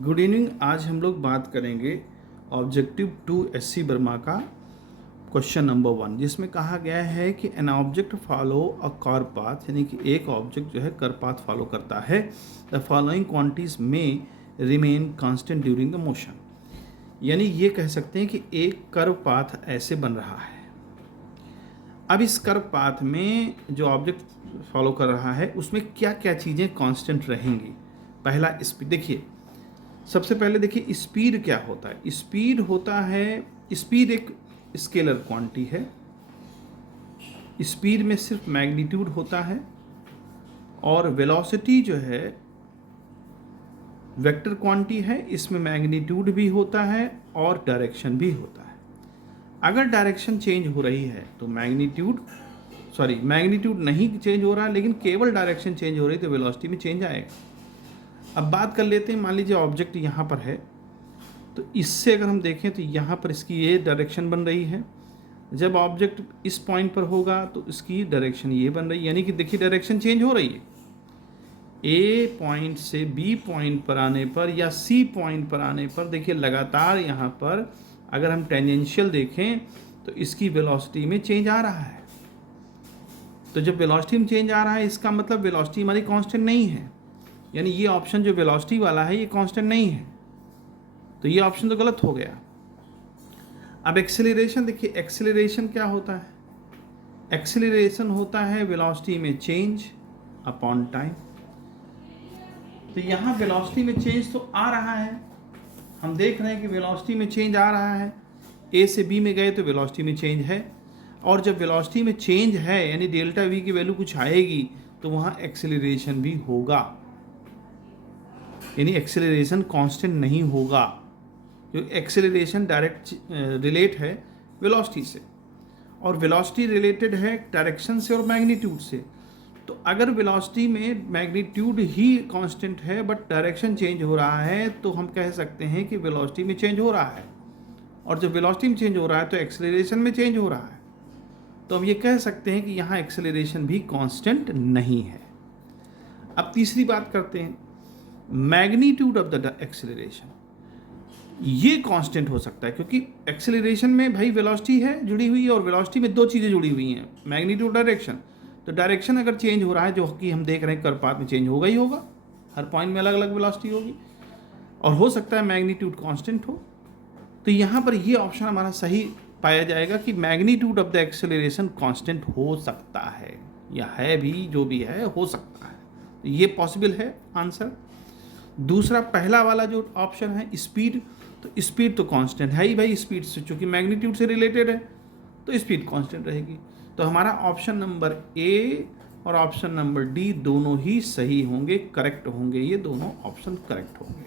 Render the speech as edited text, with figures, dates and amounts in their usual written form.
Good evening. आज हम लोग बात करेंगे ऑब्जेक्टिव 2 SC वर्मा का क्वेश्चन नंबर 1, जिसमें कहा गया है कि an object follow a curve path, यानी कि एक ऑब्जेक्ट जो है कर्व पाथ फॉलो करता है। द फॉलोइंग क्वांटिटीज में remain constant during the motion. यानी ये कह सकते हैं कि एक कर्व पाथ ऐसे बन रहा है। अब इस कर्व पाथ में जो ऑब्जेक्ट फॉलो कर रहा है उसमें क्या क्या चीज़ें कांस्टेंट रहेंगी। पहला स्पीड, देखिए सबसे पहले देखिए स्पीड क्या होता है। स्पीड होता है, स्पीड एक स्केलर क्वांटिटी है। स्पीड में सिर्फ मैग्नीट्यूड होता है और वेलोसिटी जो है वेक्टर क्वांटिटी है, इसमें मैग्नीट्यूड भी होता है और डायरेक्शन भी होता है। अगर डायरेक्शन चेंज हो रही है तो मैग्नीट्यूड नहीं चेंज हो रहा है, लेकिन केवल डायरेक्शन चेंज हो रही है तो वेलोसिटी में चेंज आएगा। अब बात कर लेते हैं, मान लीजिए ऑब्जेक्ट यहाँ पर है, तो इससे अगर हम देखें तो यहाँ पर इसकी ये डायरेक्शन बन रही है। जब ऑब्जेक्ट इस पॉइंट पर होगा तो इसकी डायरेक्शन ये बन रही है, यानी कि देखिए डायरेक्शन चेंज हो रही है। ए पॉइंट से बी पॉइंट पर आने पर या सी पॉइंट पर आने पर देखिए लगातार यहाँ पर अगर हम टेंजेंशियल देखें तो इसकी वेलोसिटी में चेंज आ रहा है। तो जब वेलोसिटी में चेंज आ रहा है इसका मतलब वेलोसिटी हमारी कांस्टेंट नहीं है, यानी ये ऑप्शन जो वेलोसिटी वाला है ये कांस्टेंट नहीं है, तो ये ऑप्शन तो गलत हो गया। अब एक्सेलरेशन देखिए, एक्सेलरेशन क्या होता है? एक्सेलरेशन होता है वेलोसिटी में चेंज अपॉन टाइम। तो यहाँ वेलोसिटी में चेंज तो आ रहा है, हम देख रहे हैं कि वेलोसिटी में चेंज आ रहा है। ए से बी में गए तो वेलोसिटी में चेंज है, और जब वेलोसिटी में चेंज है यानी डेल्टा वी की वैल्यू कुछ आएगी तो वहाँ एक्सेलरेशन भी होगा, यानी एक्सेलरेशन कांस्टेंट नहीं होगा। जो एक्सेलरेशन डायरेक्ट रिलेट है वेलोसिटी से, और वेलोसिटी रिलेटेड है डायरेक्शन से और मैग्नीट्यूड से। तो अगर वेलोसिटी में मैग्नीट्यूड ही कांस्टेंट है बट डायरेक्शन चेंज हो रहा है तो हम कह सकते हैं कि वेलोसिटी में चेंज हो रहा है, और जब वेलोसिटी में चेंज हो रहा है तो एक्सेलरेशन में चेंज हो रहा है। तो हम ये कह सकते हैं कि यहाँ एक्सेलरेशन भी कांस्टेंट नहीं है। अब तीसरी बात करते हैं, मैग्नीट्यूड ऑफ द एक्सेलरेशन। ये कांस्टेंट हो सकता है क्योंकि एक्सेलरेशन में भाई वेलोसिटी है जुड़ी हुई है, और वेलोसिटी में दो चीज़ें जुड़ी हुई हैं, मैग्नीट्यूड डायरेक्शन। तो डायरेक्शन अगर चेंज हो रहा है, जो कि हम देख रहे हैं कर्व पाथ में चेंज होगा ही होगा, हर पॉइंट में अलग अलग वेलोसिटी होगी, और हो सकता है मैग्नीट्यूड कांस्टेंट हो। तो यहाँ पर ये ऑप्शन हमारा सही पाया जाएगा कि magnitude of the acceleration constant हो सकता है, या है भी, जो भी है हो सकता है। तो ये पॉसिबल है आंसर। दूसरा पहला वाला जो ऑप्शन है स्पीड, तो स्पीड तो कांस्टेंट है ही भाई, स्पीड से चूंकि मैग्नीट्यूड से रिलेटेड है तो स्पीड कांस्टेंट रहेगी। तो हमारा ऑप्शन नंबर ए और ऑप्शन नंबर डी दोनों ही सही होंगे, करेक्ट होंगे, ये दोनों ऑप्शन करेक्ट होंगे।